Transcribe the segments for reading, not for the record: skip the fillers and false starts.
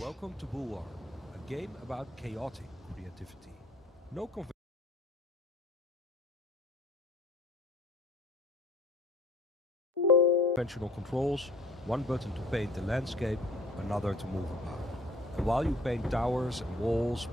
Welcome to Bulwark, a game about chaotic creativity. No conventional controls, one button to paint the landscape, another to move about. And while you paint towers and walls,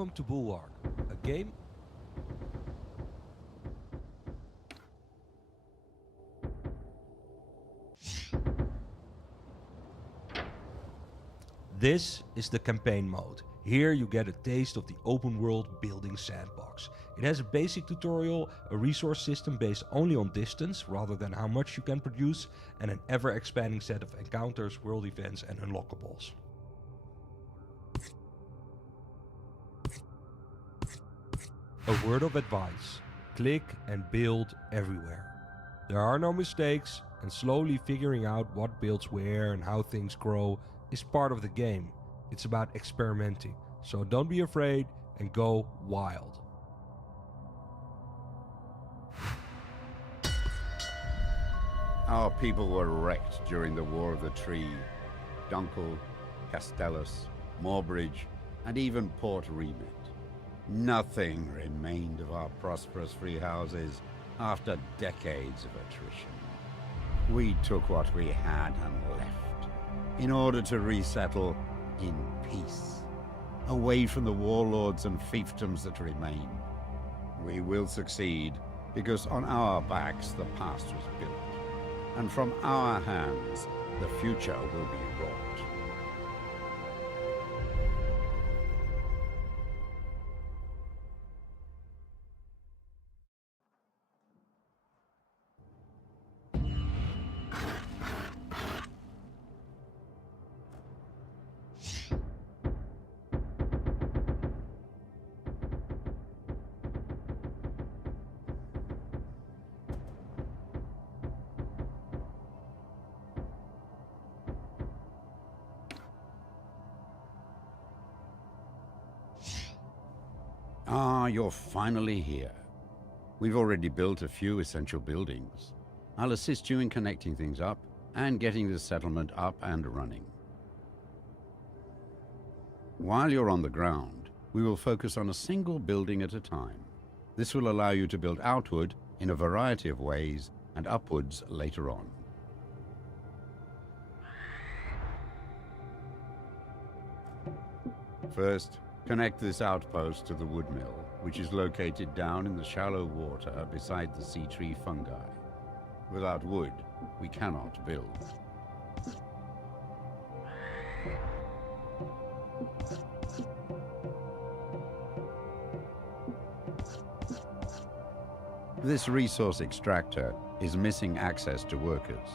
welcome to Bulwark, a game. This is the campaign mode. Here you get a taste of the open world building sandbox. It has a basic tutorial, a resource system based only on distance rather than how much you can produce, and an ever expanding set of encounters, world events and unlockables. A word of advice: click and build everywhere. There are no mistakes, and slowly figuring out what builds where and how things grow is part of the game. It's about experimenting, so don't be afraid and go wild. Our people were wrecked during the War of the Tree. Dunkel, Castellus, Moorbridge, and even Port Remit. Nothing remained of our prosperous free houses after decades of attrition. We took what we had and left in order to resettle in peace, away from the warlords and fiefdoms that remain. We will succeed because on our backs the past was built, and from our hands the future will be wrought. Ah, you're finally here. We've already built a few essential buildings. I'll assist you in connecting things up and getting the settlement up and running. While you're on the ground, we will focus on a single building at a time. This will allow you to build outward in a variety of ways and upwards later on. First, connect this outpost to the wood mill, which is located down in the shallow water beside the sea tree fungi. Without wood, we cannot build. This resource extractor is missing access to workers.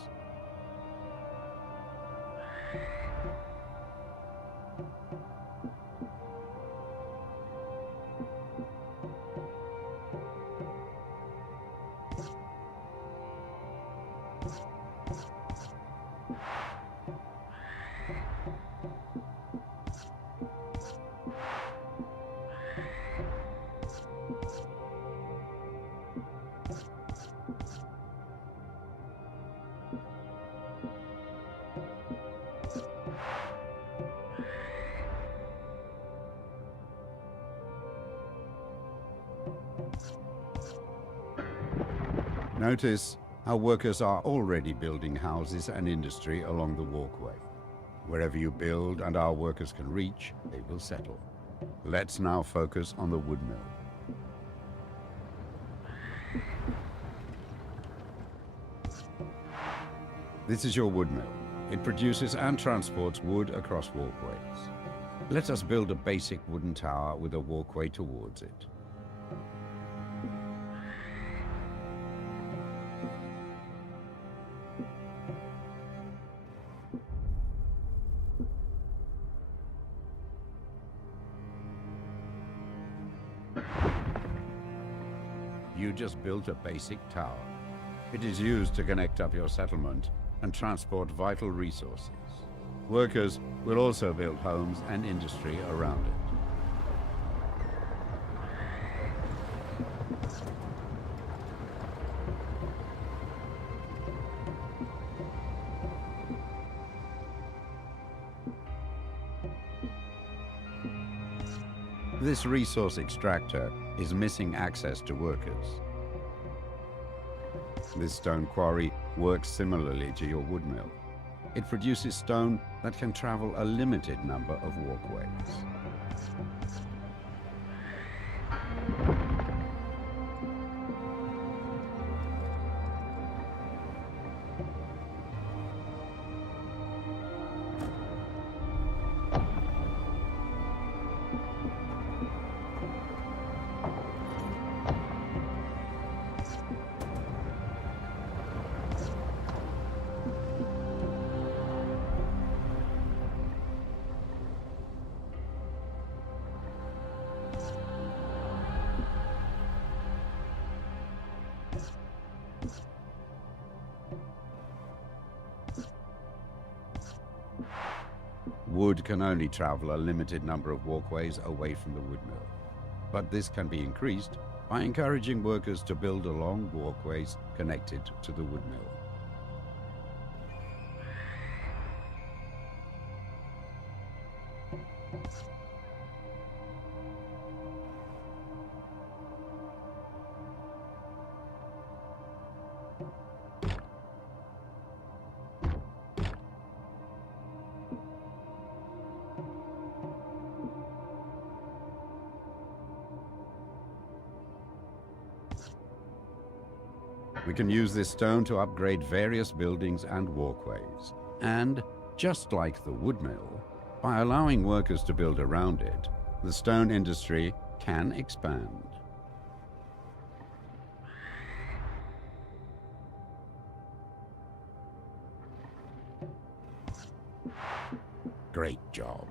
Notice how workers are already building houses and industry along the walkway. Wherever you build and our workers can reach, they will settle. Let's now focus on the wood mill. This is your wood mill. It produces and transports wood across walkways. Let us build a basic wooden tower with a walkway towards it. You just built a basic tower. It is used to connect up your settlement and transport vital resources. Workers will also build homes and industry around it. This resource extractor is missing access to workers. This stone quarry works similarly to your wood mill. It produces stone that can travel a limited number of walkways. Wood can only travel a limited number of walkways away from the wood mill, but this can be increased by encouraging workers to build along walkways connected to the wood mill. We can use this stone to upgrade various buildings and walkways. And, just like the wood mill, by allowing workers to build around it, the stone industry can expand. Great job.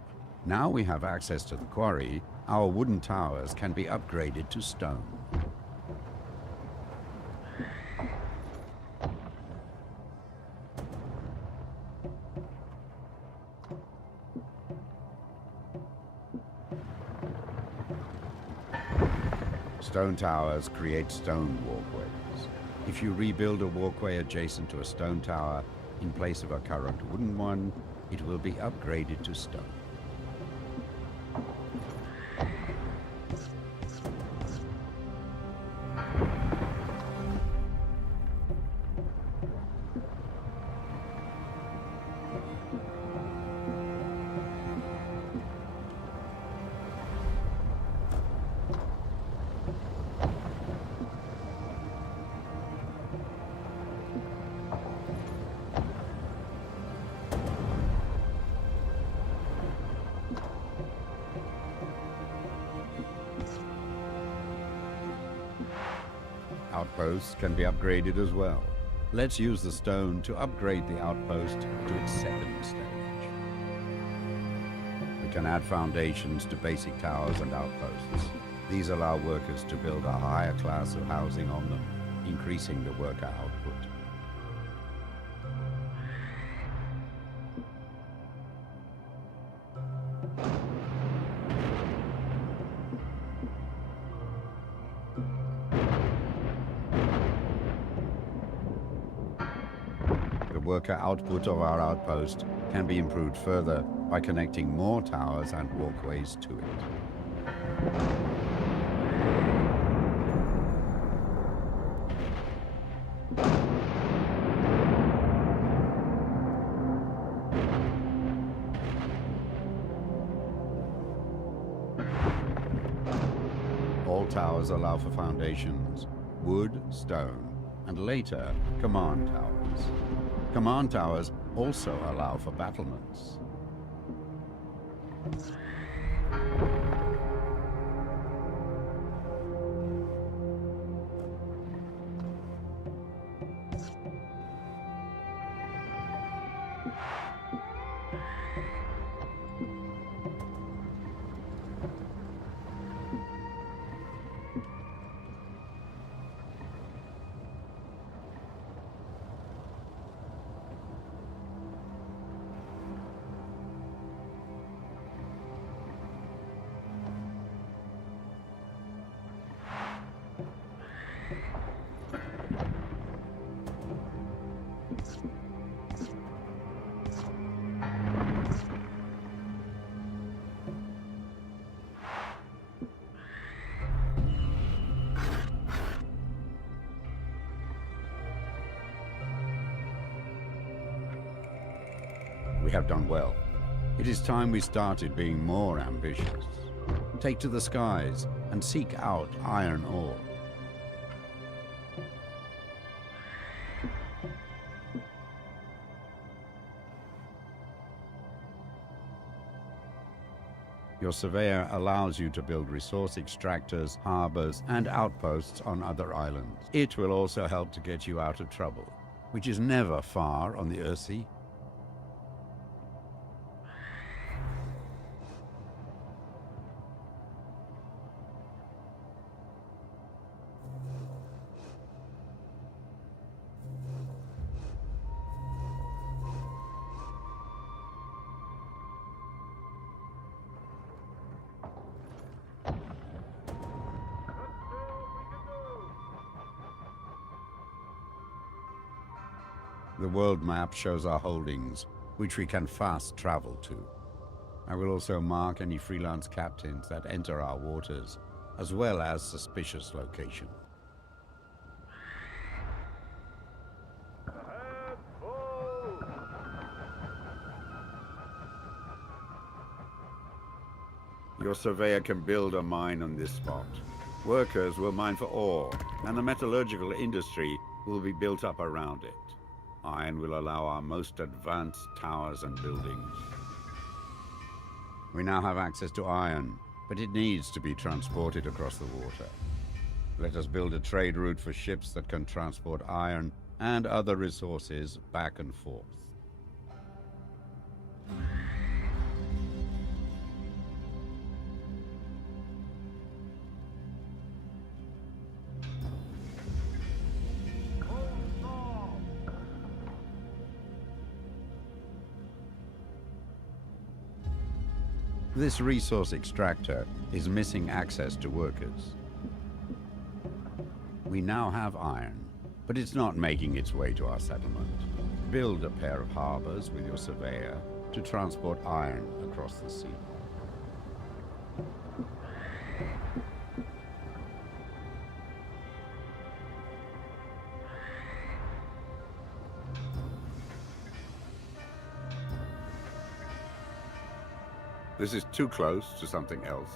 Now we have access to the quarry, our wooden towers can be upgraded to stone. Stone towers create stone walkways. If you rebuild a walkway adjacent to a stone tower in place of a current wooden one, it will be upgraded to stone. Outposts can be upgraded as well. Let's use the stone to upgrade the outpost to its second stage. We can add foundations to basic towers and outposts. These allow workers to build a higher class of housing on them, increasing the worker output. Worker output of our outpost can be improved further by connecting more towers and walkways to it. All towers allow for foundations, wood, stone, and later command towers. Command towers also allow for battlements. We have done well. It is time we started being more ambitious. Take to the skies and seek out iron ore. Your surveyor allows you to build resource extractors, harbors, and outposts on other islands. It will also help to get you out of trouble, which is never far on the Earthsea. The world map shows our holdings, which we can fast travel to. I will also mark any freelance captains that enter our waters, as well as suspicious locations. Your surveyor can build a mine on this spot. Workers will mine for ore, and the metallurgical industry will be built up around it. Iron will allow our most advanced towers and buildings. We now have access to iron, but it needs to be transported across the water. Let us build a trade route for ships that can transport iron and other resources back and forth. This resource extractor is missing access to workers. We now have iron, but it's not making its way to our settlement. Build a pair of harbors with your surveyor to transport iron across the sea. This is too close to something else.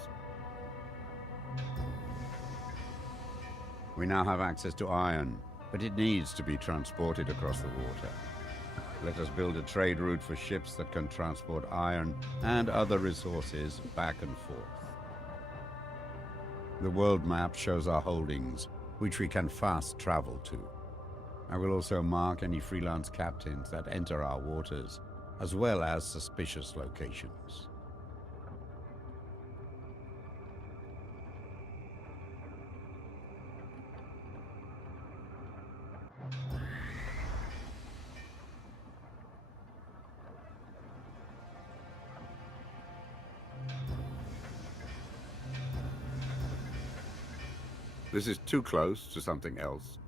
We now have access to iron, but it needs to be transported across the water. Let us build a trade route for ships that can transport iron and other resources back and forth. The world map shows our holdings, which we can fast travel to. I will also mark any freelance captains that enter our waters, as well as suspicious locations. This is too close to something else.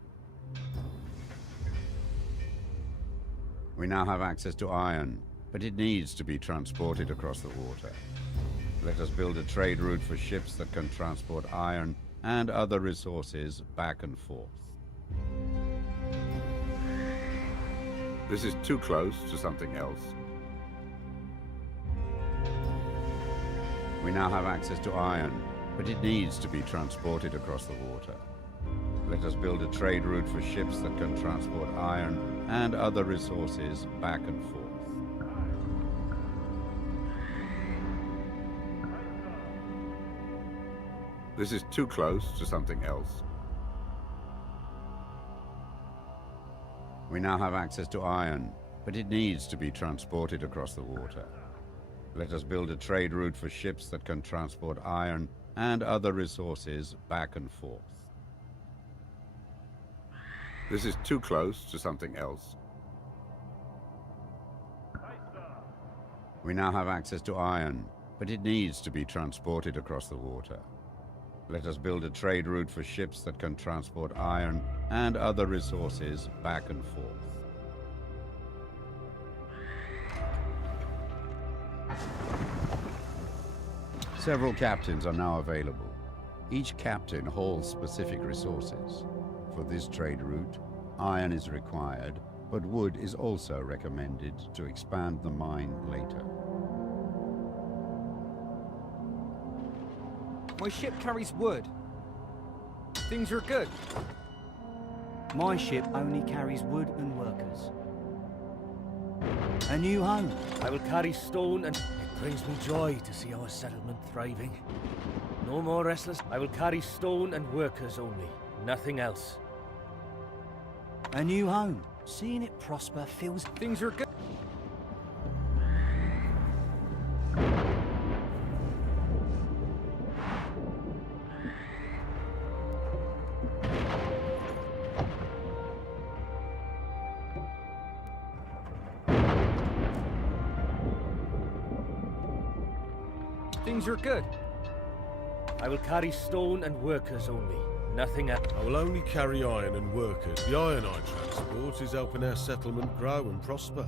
We now have access to iron, but it needs to be transported across the water. Let us build a trade route for ships that can transport iron and other resources back and forth. This is too close to something else. We now have access to iron, but it needs to be transported across the water. Let us build a trade route for ships that can transport iron and other resources back and forth. This is too close to something else. We now have access to iron, but it needs to be transported across the water. Let us build a trade route for ships that can transport iron and other resources back and forth. This is too close to something else. We now have access to iron, but it needs to be transported across the water. Let us build a trade route for ships that can transport iron and other resources back and forth. Several captains are now available. Each captain hauls specific resources. For this trade route, iron is required, but wood is also recommended to expand the mine later. My ship carries wood. Things are good. My ship only carries wood and workers. A new home. I will carry stone, and it brings me joy to see our settlement thriving. No more restless. I will carry stone and workers only, nothing else. A new home. Seeing it prosper feels... Things are good. Things are good. I will carry stone and workers only, Nothing else. I will only carry iron and workers. The iron I transport is helping our settlement grow and prosper.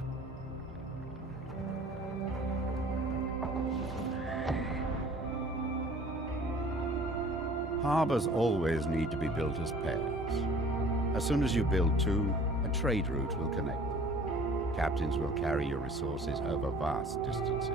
Harbours always need to be built as pairs. As soon as you build two, a trade route will connect them. Captains will carry your resources over vast distances.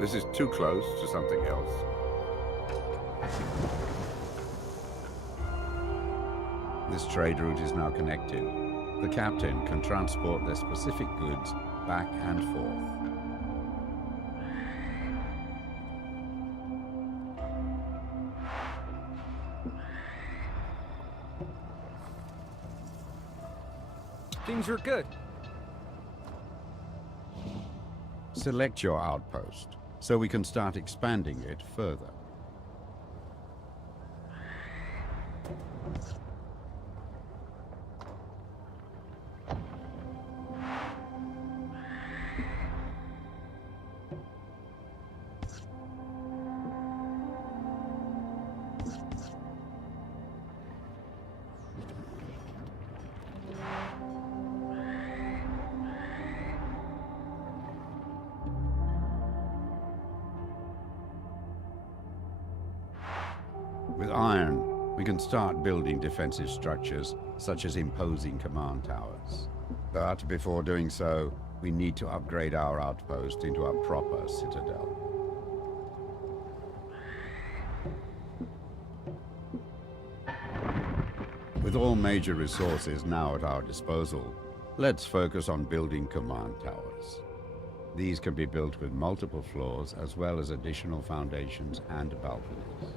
This is too close to something else. This trade route is now connected. The captain can transport their specific goods back and forth. Things are good. Select your outpost, so we can start expanding it further. With iron, we can start building defensive structures, such as imposing command towers. But before doing so, we need to upgrade our outpost into a proper citadel. With all major resources now at our disposal, let's focus on building command towers. These can be built with multiple floors, as well as additional foundations and balconies.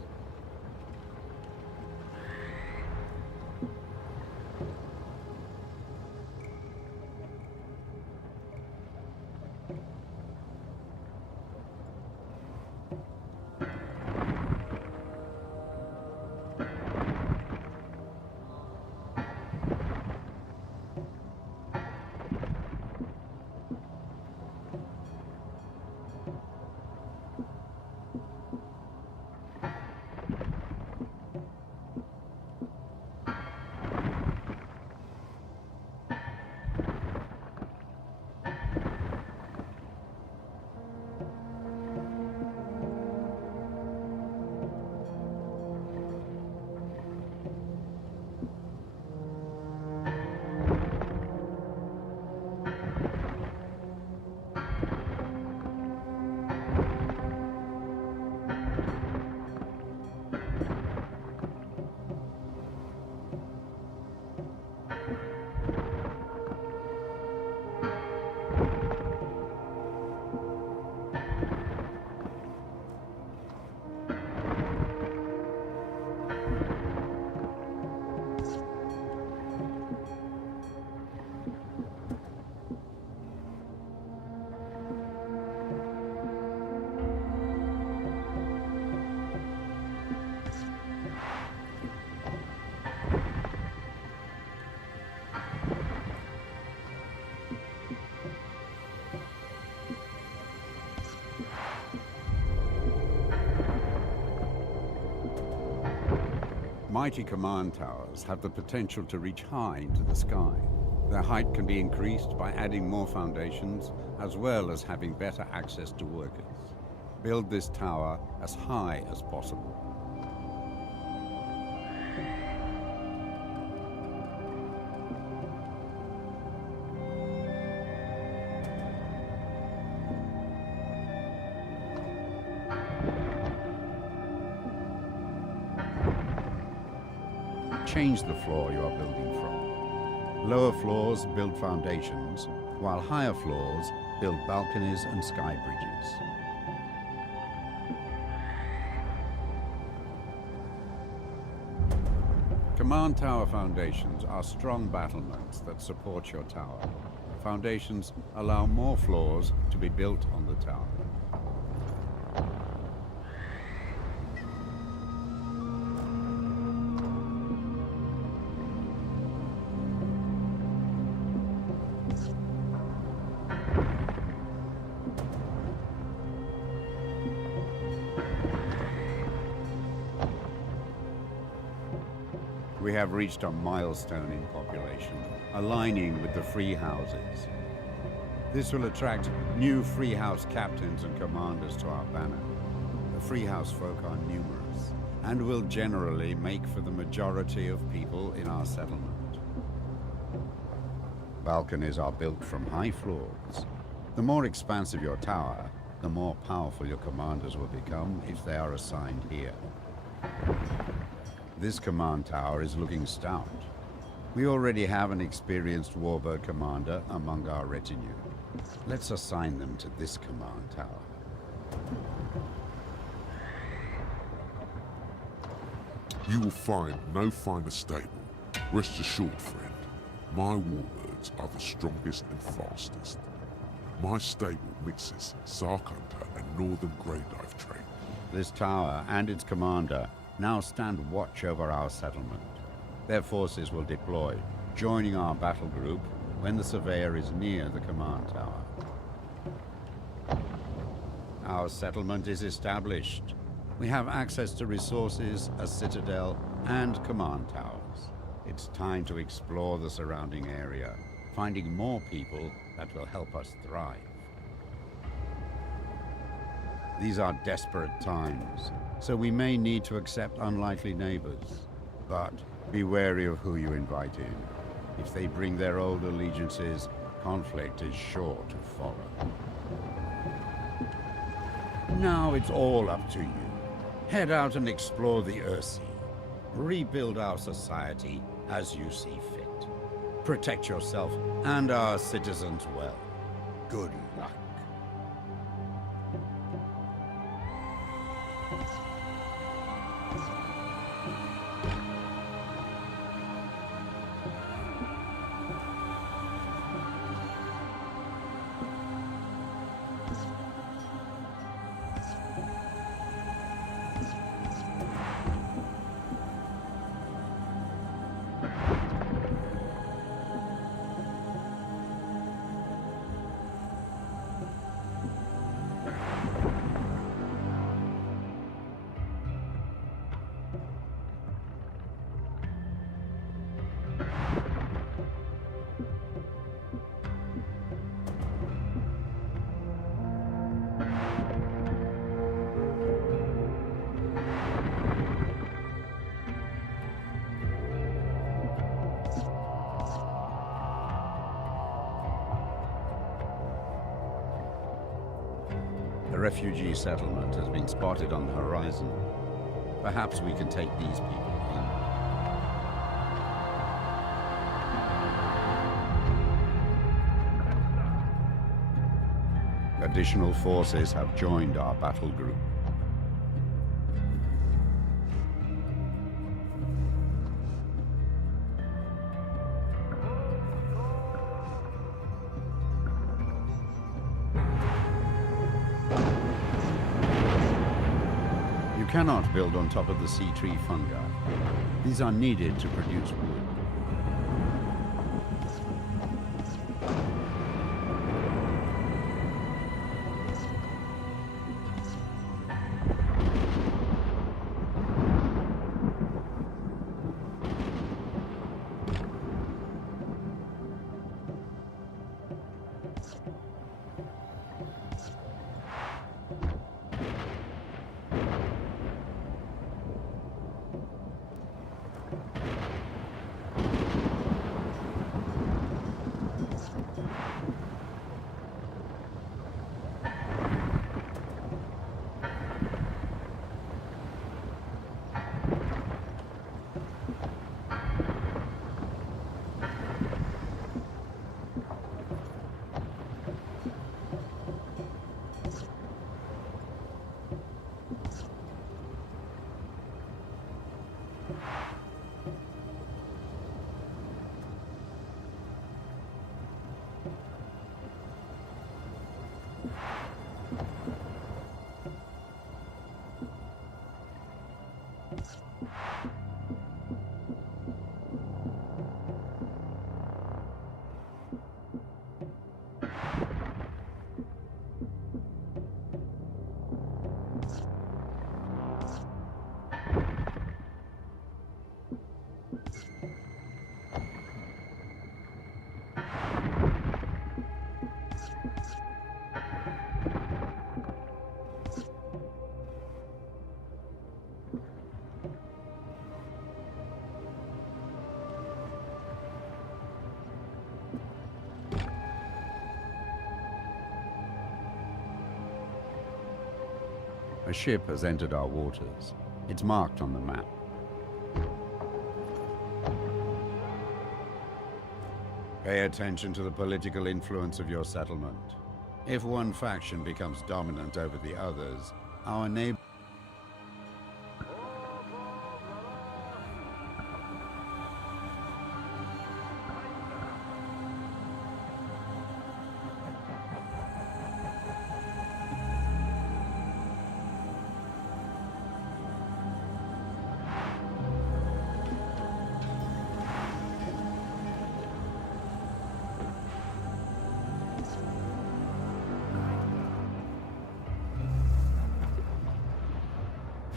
Mighty command towers have the potential to reach high into the sky. Their height can be increased by adding more foundations, as well as having better access to workers. Build this tower as high as possible. Change the floor you are building from. Lower floors build foundations, while higher floors build balconies and sky bridges. Command tower foundations are strong battlements that support your tower. Foundations allow more floors to be built on the tower. We have reached a milestone in population, aligning with the free houses. This will attract new free house captains and commanders to our banner. The free house folk are numerous, and will generally make for the majority of people in our settlement. Balconies are built from high floors. The more expansive your tower, the more powerful your commanders will become if they are assigned here. This command tower is looking stout. We already have an experienced warbird commander among our retinue. Let's assign them to this command tower. You will find no finer stable. Rest assured, friend, my warbirds are the strongest and fastest. My stable mixes Sark Hunter and Northern Grey Knife trade. This tower and its commander now stand watch over our settlement. Their forces will deploy, joining our battle group when the surveyor is near the command tower. Our settlement is established. We have access to resources, a citadel, and command towers. It's time to explore the surrounding area, finding more people that will help us thrive. These are desperate times, so we may need to accept unlikely neighbors. But be wary of who you invite in. If they bring their old allegiances, conflict is sure to follow. Now it's all up to you. Head out and explore the Earthsea. Rebuild our society as you see fit. Protect yourself and our citizens well. Good luck. A refugee settlement has been spotted on the horizon. Perhaps we can take these people in. Additional forces have joined our battle group. You cannot build on top of the sea tree fungi. These are needed to produce wood. A ship has entered our waters. It's marked on the map. Pay attention to the political influence of your settlement. If one faction becomes dominant over the others, our neighbor...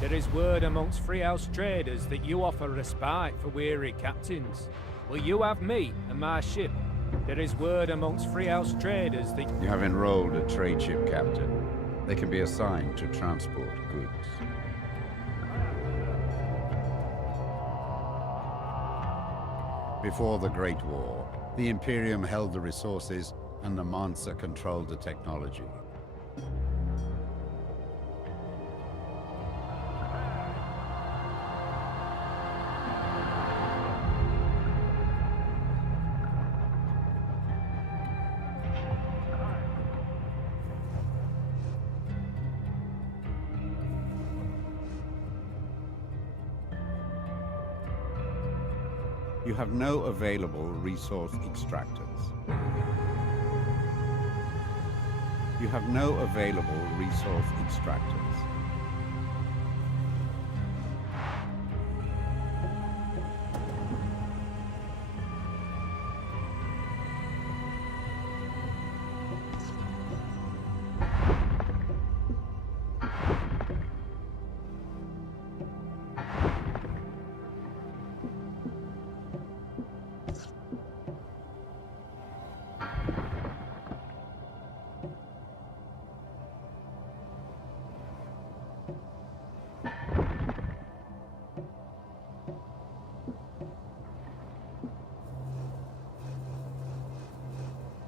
There is word amongst Freehouse traders that you offer respite for weary captains. Will you have me and my ship? There is word amongst Freehouse traders that... You have enrolled a trade ship captain. They can be assigned to transport goods. Before the Great War, the Imperium held the resources and the Mansa controlled the technology. You have no available resource extractors. You have no available resource extractors.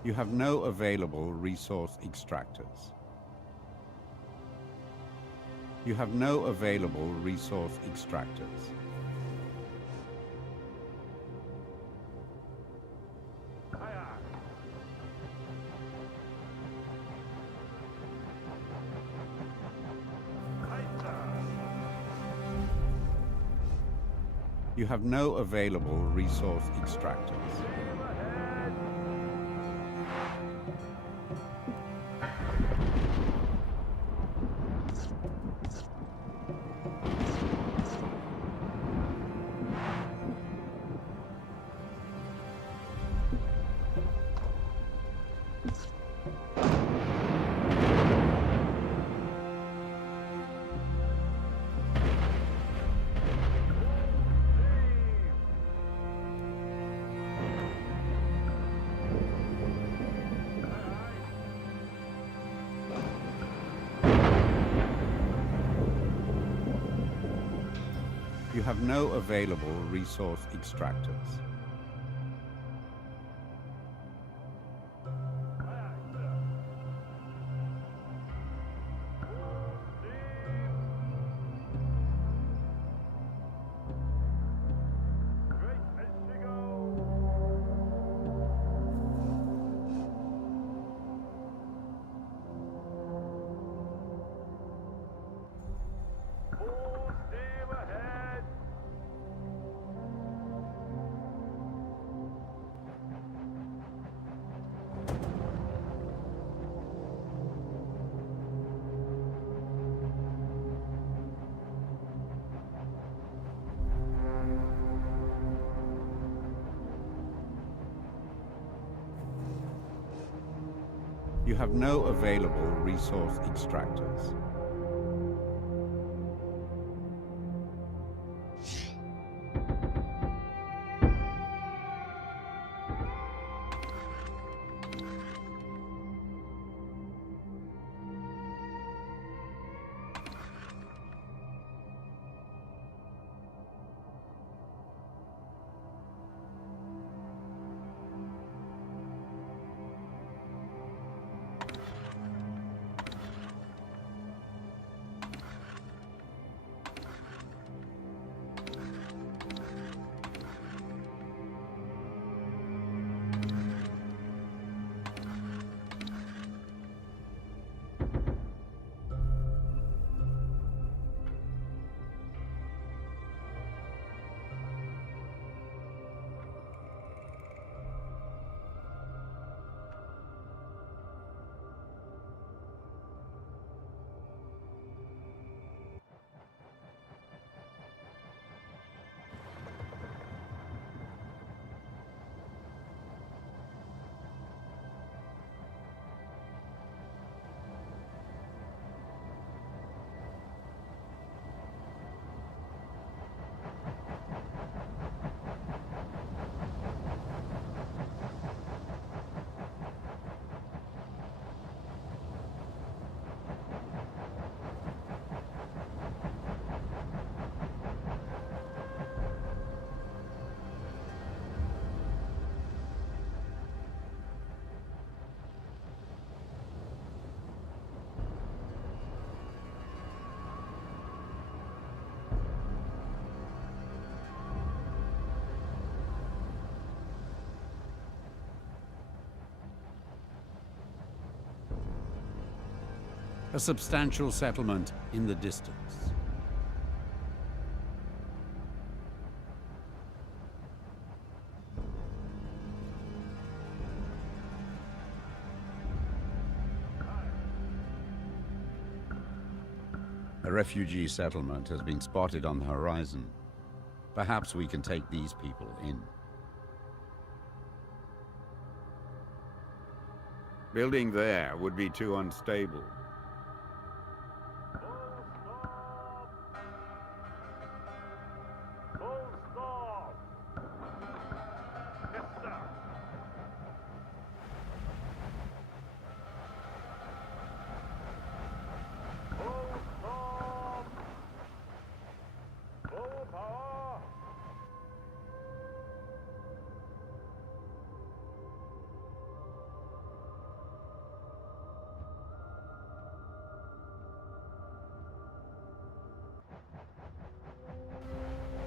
You have no available resource extractors. You have no available resource extractors. You have no available resource extractors. You have no available resource extractors. You have no available resource extractors. A substantial settlement in the distance. A refugee settlement has been spotted on the horizon. Perhaps we can take these people in. Building there would be too unstable.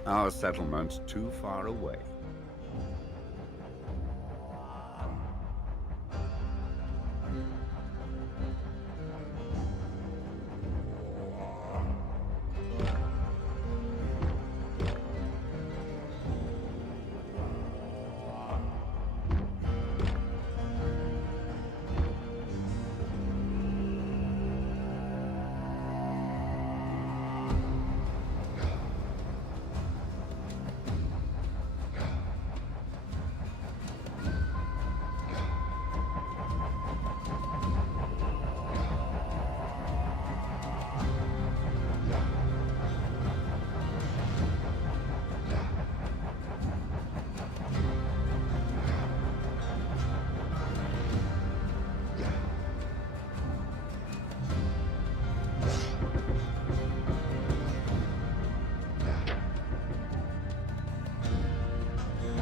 Our settlement's too far away.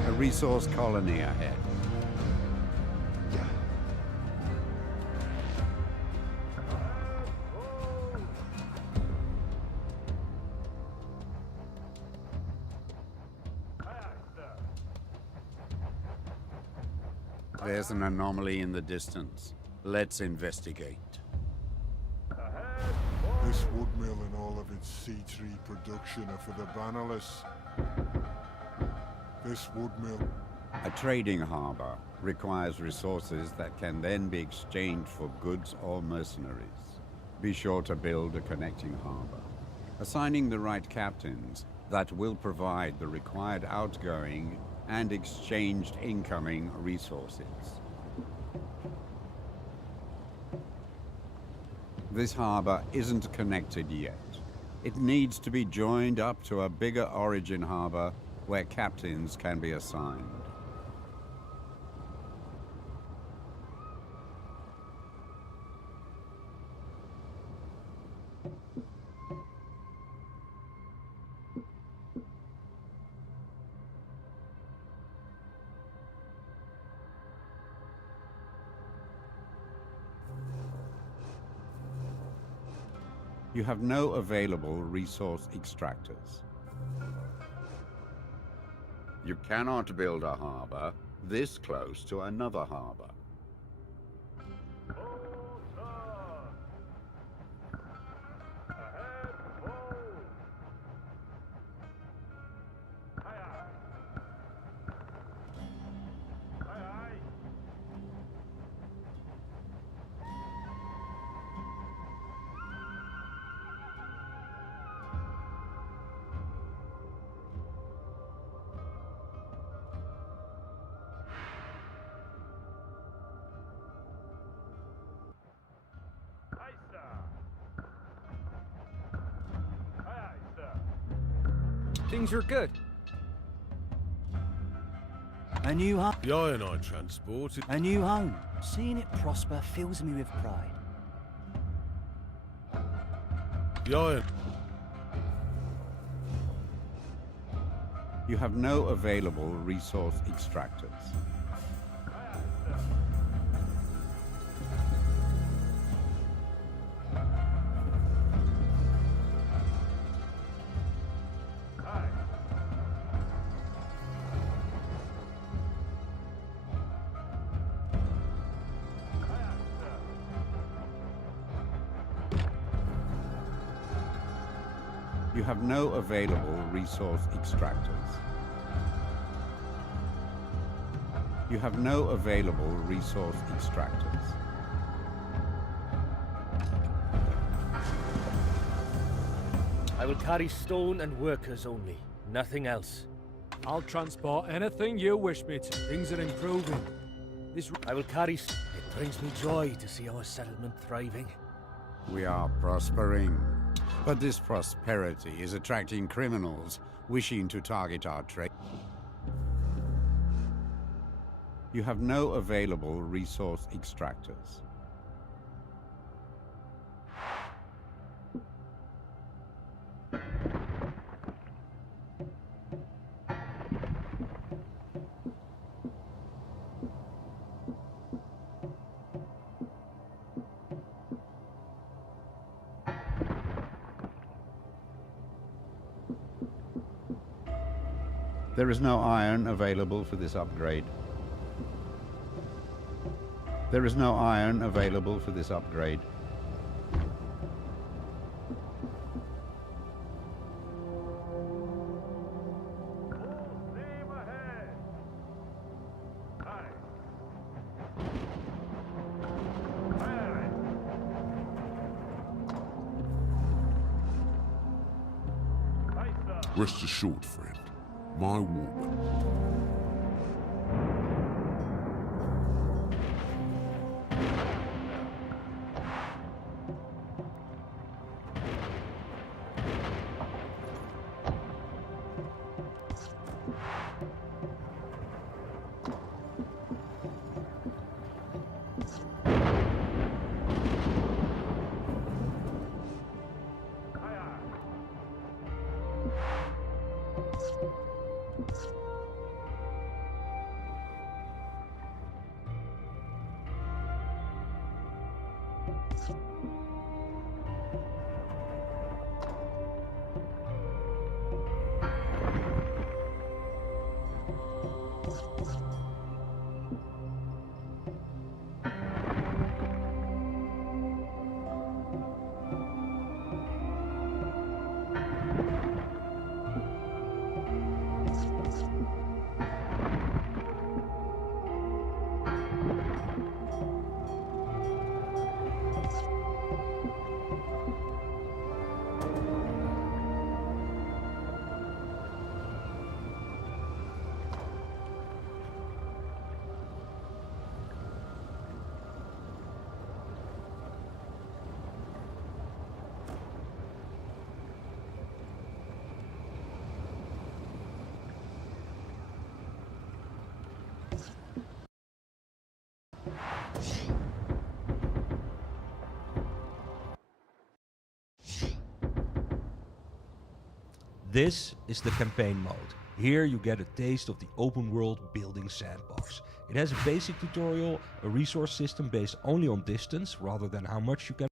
A resource colony ahead. There's an anomaly in the distance. Let's investigate. This wood mill and all of its C3 production are for the Bannerless. This wood mill... A trading harbor requires resources that can then be exchanged for goods or mercenaries. Be sure to build a connecting harbor. Assigning the right captains that will provide the required outgoing and exchanged incoming resources. This harbor isn't connected yet. It needs to be joined up to a bigger origin harbor where captains can be assigned. You have no available resource extractors. You cannot build a harbor this close to another harbor. Things are good. A new home. The Ironite transport is... A new home. Seeing it prosper fills me with pride. The iron... You have no available resource extractors. You have no available resource extractors. You have no available resource extractors. I will carry stone and workers only, nothing else. I'll transport anything you wish me to. Things are improving. I will carry... It brings me joy to see our settlement thriving. We are prospering. But this prosperity is attracting criminals wishing to target our trade. You have no available resource extractors. There is no iron available for this upgrade. There is no iron available for this upgrade. Rest assured, friend, my woman. This is the campaign mode. Here you get a taste of the open world building sandbox. It has a basic tutorial, a resource system based only on distance rather than how much you can